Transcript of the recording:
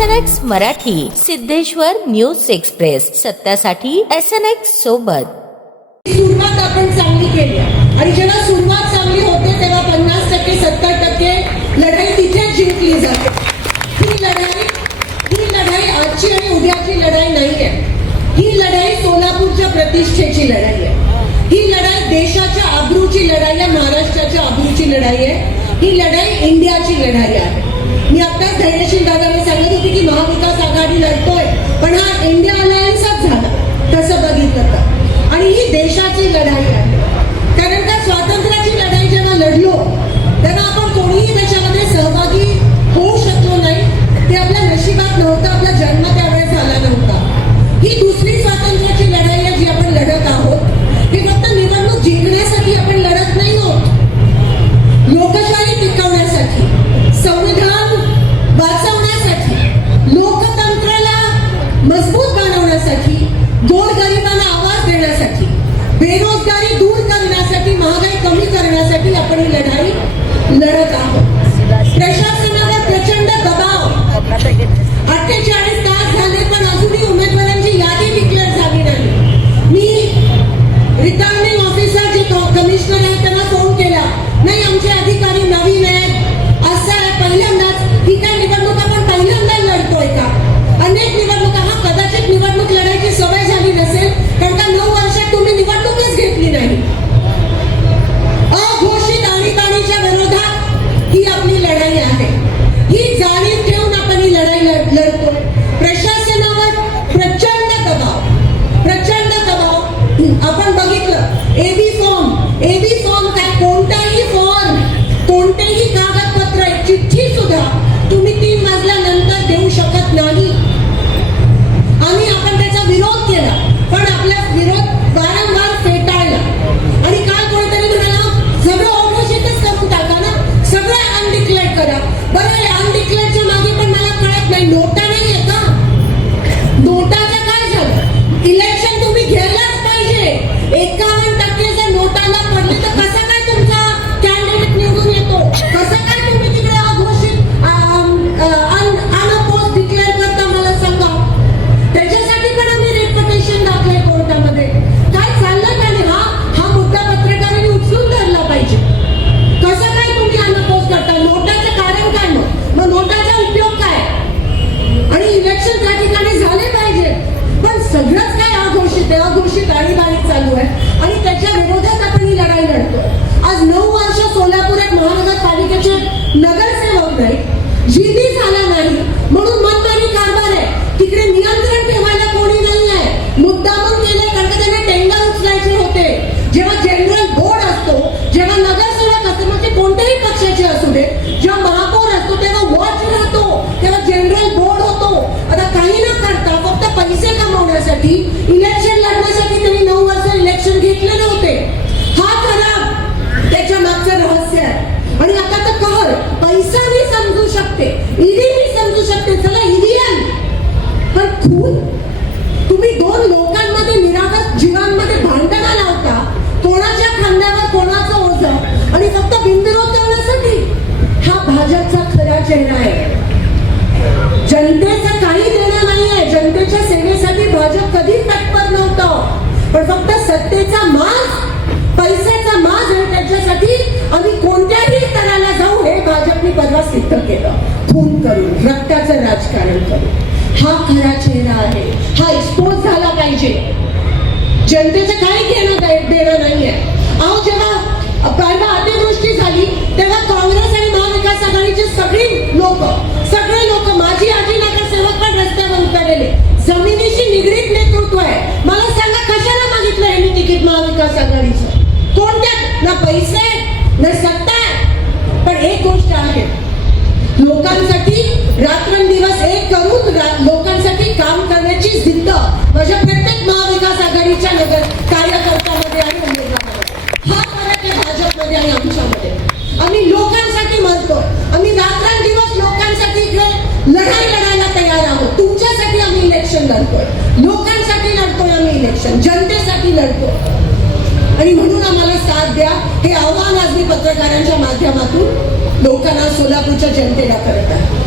S X Marathi Siddheshwar news express. सत्यासाठी S N X सोबत. सुरुवात आपण चांगली केली आणि जेव्हा सुरुवात चांगली होते तेव्हा पन्नास टक्के सत्तर टक्के लढाई तिथे जिंकली जाते. ही लढाई ही लढाई आजची आणि उद्याची लढाई नाही आहे ही लढाई सोलापूरच्या प्रतिष्ठेची लढाई आहे. ही लढाई देशाच्या आब्रूची लढाई आहे महाराष्ट्राच्या आब्रूची लढाई आहे. ही लढाई इंडियाची लढाई आहे. मी आत्ताच धैर्यशील दादाने सांगितलं महाविकास आघाडी लढतोय पण हा इंडिया अलायन्सच झाला. तसं बघितलं तर. आणि ही देशाची लढाई करा. बरं अनडिक्लेअरच्या deep खून करून रक्ताचं राजकारण करू. हा खरा चेहरा आहे. हा एक्सपोज झाला पाहिजे. जनतेचं काही घेणं देणं नाहीये. अहो जेव्हा परवा अतिवृष्टी झाली तेव्हा काँग्रेस आणि महाविकास आघाडीचे सगळी लोक कार्यकर्त्यामध्ये आणि उमेदवारामध्ये. हा फरक आहे भाजपमध्ये आणि आमच्यामध्ये. आम्ही लोकांसाठी म्हणतो आम्ही रात्रंदिवस लोकांसाठी इकडे लढाई लढायला तयार आहोत. तुमच्यासाठी आम्ही इलेक्शन लढतोय. लोकांसाठी लढतोय आम्ही इलेक्शन जनतेसाठी लढतो आणि म्हणून आम्हाला साथ द्या. हे आव्हान आज मी पत्रकारांच्या माध्यमातून लोकांना सोलापूरच्या जनतेला करत आहे.